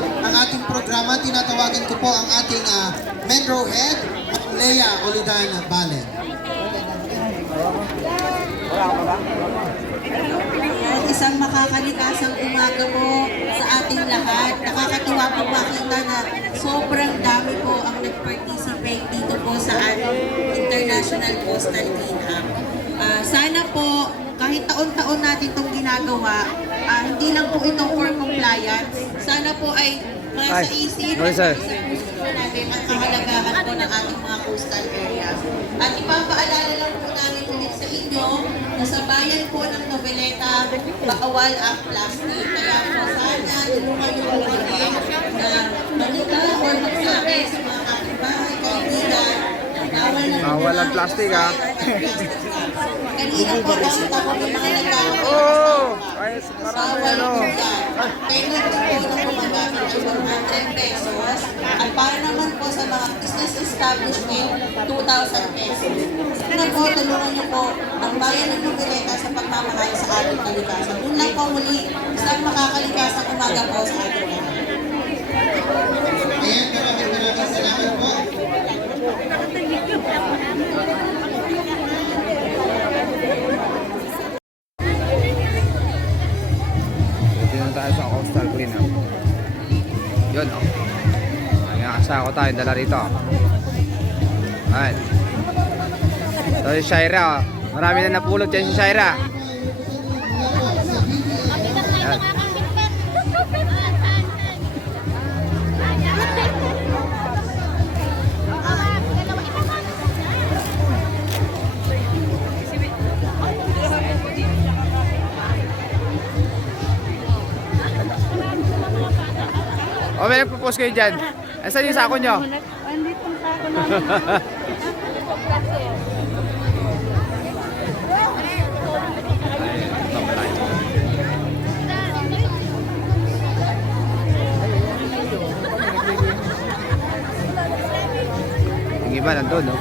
ang ating programa. Tinatawagan ko po ang ating Menro Head, Lea Olidan Balen. Isang makakalikasang umaga po sa ating lahat. Nakakatuwa po makita na sobrang dami po ang nag-participate dito po sa International Coastal Cleanup. Sana po, kahit taon-taon natin itong ginagawa, hindi lang po itong for compliance. Sana po ay nasa isip at sa puso po natin ang kahalagahan po ng ating mga coastal areas. At ipapaalala lang po namin ulit sa inyo na sa bayan po ng Noveleta, bawal ang plastic. Kaya po sana tulungan niyo po kami na manuga o magsabi sa mga kapitbahay, kaibigan, bawal ang plastic ha. Kanina po nakita ko yung mga nagkakaroon. Oh! Ayos, marami ano. Kailan po na gumagamit ng 100 pesos at para naman po sa mga business establishment, 2,000 pesos. Sana po, tulungan niyo po ang bayan ng Noveleta sa pagmamahal sa ating kalikasan. Yun lang po muli, isang makakalikasang umaga po sa ating lahat. Ayan, maraming salamat po. Dito na tayo sa coastal cleanup. Yun o. May kasama ko tayo dala rito. Ayan. So si Shaira o. Marami na napulot yan si Shaira. Ayan. O, may nagpo-post kayo dyan. Asan yung sako nyo? Andito ang sako namin. Yung iba nandun, no?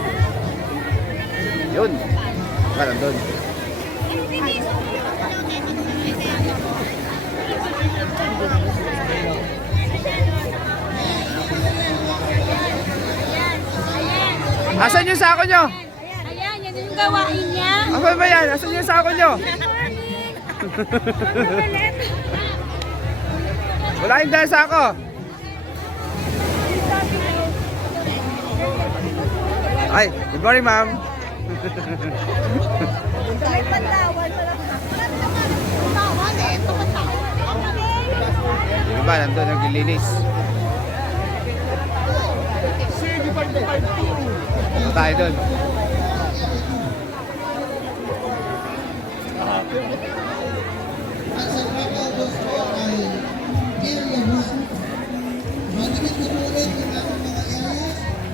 Yun. Iba nandun. Asan yung sako nyo? Ayan, yan yung gawain niya. Asan ba yan? Asan yung sako nyo? Wala yung dahil sako. Ay, good morning ma'am. May pantawan. Pantawan eh. Ito pantawan. Yung iba nandun naglilinis. Ano tayo doon? Ang sa Trabalos po ay Area 1. Matigit na po rin yung ating mga areas ng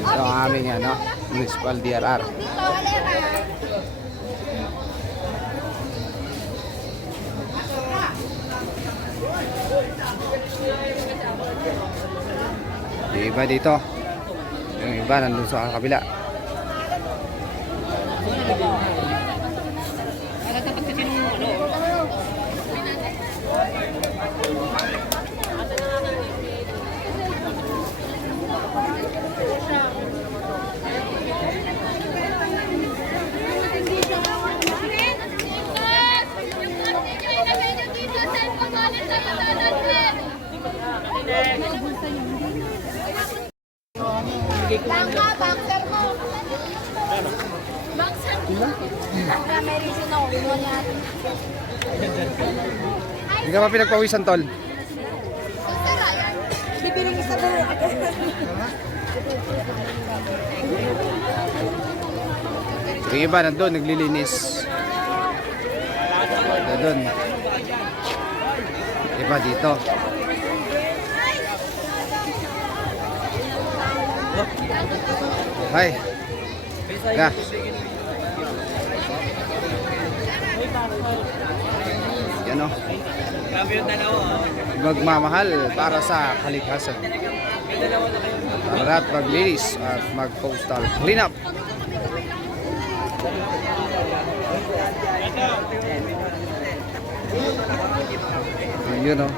Ito ang aming ano, municipal DRR. Yung iba dito. Yung iba nandun sa kabila. Langka, boxer mo. Boxer mo. Langka, may reason ako. Iwan natin. Hindi ka pa pinagpawisan, tol. Bibiling isa ba? Yung iba nandun, naglilinis. Nandun. Iba dito. Hi. Ga. Yan o. Magmamahal para sa kalikasan. Para at maglinis at mag-postal cleanup. Yun o.